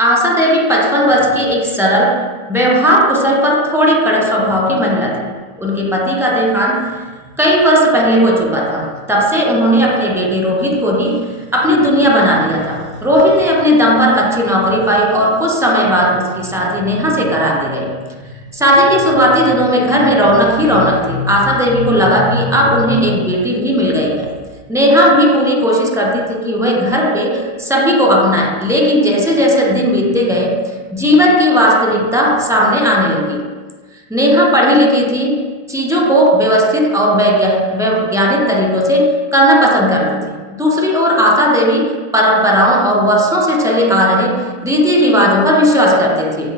आशा देवी 55 वर्ष की एक सरल, व्यवहार कुशल पर थोड़ी कड़क स्वभाव की महिला थी। उनके पति का देहांत कई वर्ष पहले हो चुका था। तब से उन्होंने अपने बेटे रोहित को ही अपनी दुनिया बना लिया था। रोहित ने अपने दम पर अच्छी नौकरी पाई और कुछ समय बाद उसकी शादी नेहा से करा दी गई। शादी के शुरुआती दिनों में घर में रौनक ही रौनक थी। आशा देवी को लगा कि अब उन्हें एक बेटी भी मिल गई है। नेहा भी पूरी कोशिश करती थी कि वह घर के सभी को अपनाए, लेकिन जैसे जैसे दिन बीतते गए जीवन की वास्तविकता सामने आने लगी। नेहा पढ़ी लिखी थी, चीजों को व्यवस्थित और वैज्ञानिक तरीकों से करना पसंद करती थी। दूसरी ओर आशा देवी परंपराओं और वर्षों से चले आ रहे रीति रिवाजों पर विश्वास करती थी।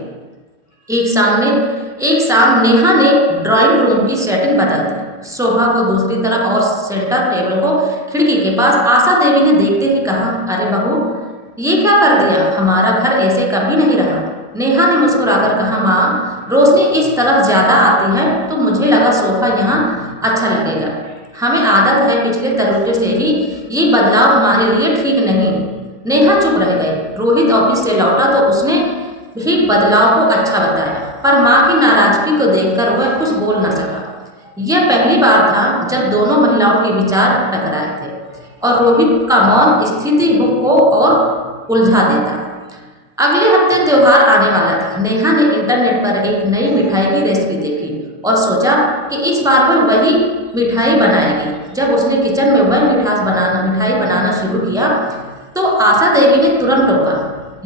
एक शाम नेहा ने ड्राइंग रूम की सेटिंग बदल दी। सोफा को दूसरी तरफ और सेंटर टेबल को खिड़की के पास। आशा देवी ने देखते ही कहा, अरे बहू, ये क्या कर दिया? हमारा घर ऐसे कभी नहीं रहा। नेहा ने मुस्कुराकर कहा, माँ, रोशनी इस तरफ ज्यादा आती है तो मुझे लगा सोफा यहाँ अच्छा लगेगा। हमें आदत है पिछले तरीके से ही, ये बदलाव हमारे लिए ठीक नहीं। नेहा चुप रह गई। रोहित ऑफिस से लौटा तो उसने भी बदलाव को अच्छा बताया, पर माँ की नाराजगी को देखकर वह कुछ बोल न सका। यह पहली बार था जब दोनों महिलाओं के विचार टकराए थे और रोहित का मौन स्थिति को और उलझा देता। अगले हफ्ते त्योहार आने वाला था। नेहा ने इंटरनेट पर एक नई मिठाई की रेसिपी देखी और सोचा कि इस बार वह वही मिठाई बनाएगी। जब उसने किचन में वह मिठाई बनाना शुरू किया तो आशा देवी ने तुरंत टोका,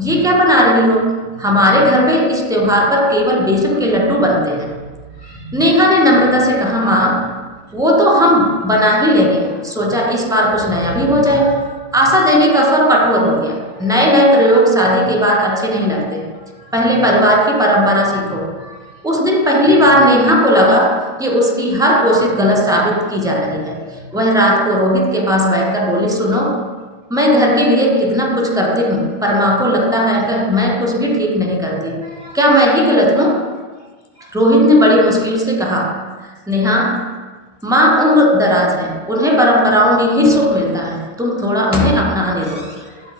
ये क्या बना रही हो? हमारे घर में इस त्योहार पर केवल बेसन के लड्डू बनते हैं। नेहा ने नम्रता से कहा, माँ, वो तो हम बना ही लेंगे। सोचा इस बार कुछ नया भी हो जाए। आशा देवी का स्वर कठोर हो गया। नए नए प्रयोग शादी के बाद अच्छे नहीं लगते। पहले परिवार की परंपरा सीखो। उस दिन पहली बार नेहा को लगा कि उसकी हर कोशिश गलत साबित की जा रही है। वह रात को रोहित के पास बैठकर बोली, सुनो, मैं घर के लिए कितना कुछ करती हूँ, पर माँ को लगता है कि मैं कुछ भी ठीक नहीं करती। क्या मैं ही गलत हूँ? रोहित ने बड़ी मुश्किल से कहा, नेहा, माँ उम्र दराज है, उन्हें परंपराओं में ही सुख मिलता है, तुम थोड़ा उन्हें अपनाने दो।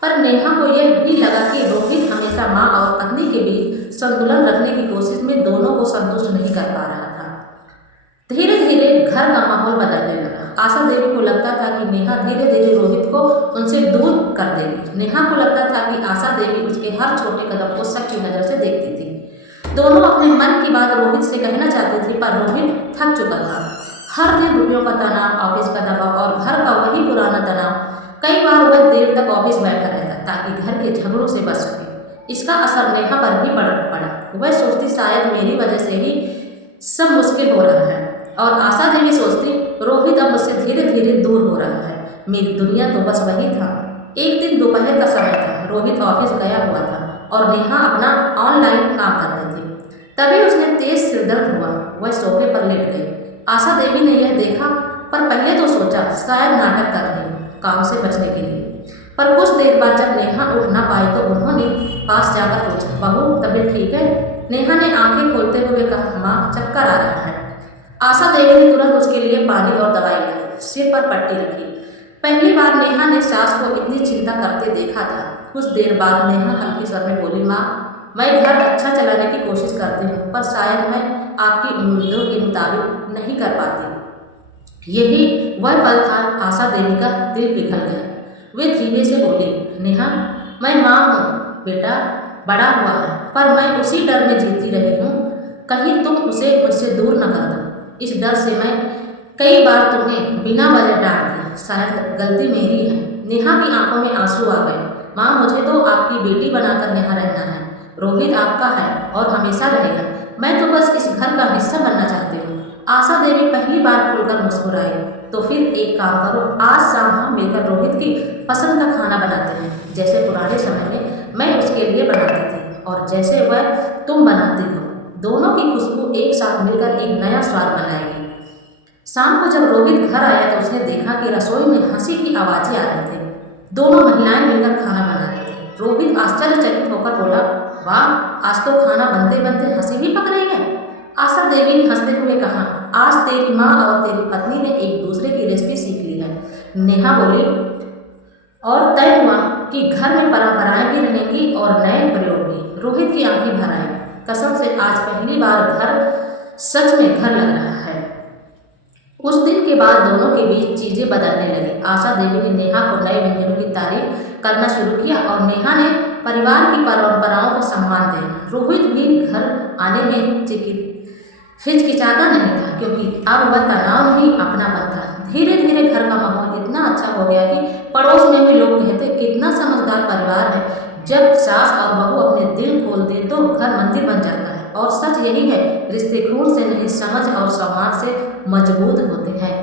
पर नेहा को यह भी लगा कि रोहित हमेशा माँ और पत्नी के बीच संतुलन रखने की कोशिश में दोनों को संतुष्ट नहीं कर पा रहा था। धीरे धीरे घर का माहौल बदलने लगा। आशा देवी को लगता था कि नेहा धीरे धीरे रोहित को उनसे दूर कर देगी। नेहा को लगता था कि आशा देवी उसके हर छोटे कदम को शक की नज़र से देखती थी। दोनों अपने मन की बात रोहित से कहना चाहती थी, पर रोहित थक चुका था। हर दिन रुपयों का तनाव, ऑफिस का दबाव और घर का वही पुराना तनाव। कई बार वह देर तक ऑफिस बैठा रहता ताकि घर के झगड़ों से बच सके। इसका असर नेहा पर भी पड़ा। वह सोचती, शायद मेरी वजह से ही सब मुश्किल हो रहा है। और आशा देवी सोचती, रोहित अब मुझसे धीरे धीरे दूर हो रहा है। मेरी दुनिया तो बस वही था। एक दिन दोपहर का समय था। रोहित ऑफिस गया हुआ था और नेहा अपना ऑनलाइन काम कर रही थी। तभी उसने तेज सिरदर्द हुआ। वह सोफे पर लेट गई। आशा देवी ने यह देखा, पर पहले तो सोचा शायद नाटक कर रही काम से बचने के लिए। पर कुछ देर बाद जब नेहा उठ ना पाई तो उन्होंने पास जाकर पूछा, बहू, तबीयत ठीक है? नेहा ने आंखें खोलते हुए कहा, माँ, चक्कर आ रहा है। आशा देवी ने तुरंत उसके लिए पानी और दवाई लाई, सिर पर पट्टी रखी। पहली बार नेहा ने सास को इतनी चिंता करते देखा था। कुछ देर बाद नेहा हल्के स्वर में बोली, माँ, मैं घर अच्छा चलाने की कोशिश करती हूँ, पर शायद मैं आपकी उम्मीदों के मुताबिक नहीं कर पाती। यही वह पल था। आशा देवी का दिल पिघल गया। वे धीरे से बोली, नेहा, मैं माँ हूँ, बेटा बड़ा हुआ है, पर मैं उसी डर में जीती रही हूँ, कहीं तुम उसे मुझसे दूर न कर दो। इस डर से मैं कई बार तुम्हें बिना वजह डांट दिया। शायद गलती मेरी है। नेहा की आंखों में आंसू आ गए। माँ, मुझे तो आपकी बेटी बनाकर यहाँ रहना है। रोहित आपका है और हमेशा रहेगा। मैं तो बस इस घर का हिस्सा बनना चाहती हूँ। आशा देवी पहली बार खुलकर मुस्कुराई। तो फिर एक काम करो, आज शाम हम मिलकर रोहित की पसंद का खाना बनाते हैं, जैसे पुराने समय में मैं उसके लिए बनाती थी और जैसे वह तुम बनाती हो। दोनों की खुशबू एक साथ मिलकर एक नया स्वाद बनाएगी। शाम को जब रोहित घर आया तो उसने देखा कि रसोई में हंसी की आवाज़ें आ रही थी। दोनों महिलाएं मिलकर खाना बना रही थी। रोहित आश्चर्यचकित होकर बोला, वाह, आज तो खाना बनते बनते हंसी भी पक रही है। आशा देवी ने हंसते हुए कहा, आज तेरी माँ और तेरी पत्नी ने एक दूसरे की रेसिपी सीख ली है। नेहा बोली, और तय हुआ कि घर में परंपराएं भी रहेंगी और नए प्रयोग भी। रोहित की आंखें भर आई। कसम से आज पहली बार घर सच में घर लग रहा है। उस दिन के बाद दोनों के बीच चीजें बदलने लगी। आशा देवी ने नेहा को नए व्यंजनों की तारीफ करना शुरू किया और नेहा ने परिवार की परंपराओं को सम्मान देना। रोहित भी घर आने में हिचकिचाता नहीं था, क्योंकि अब वह तनाव नहीं अपनापन था। धीरे धीरे घर का माहौल इतना अच्छा हो गया कि पड़ोस में भी लोग कहते कितना समझदार परिवार है। जब सास और बहू अपने दिल खोल दे तो घर मंदिर बन जाता है। और सच यही है, रिश्ते खून से नहीं समझ और संवाद से मजबूत होते हैं।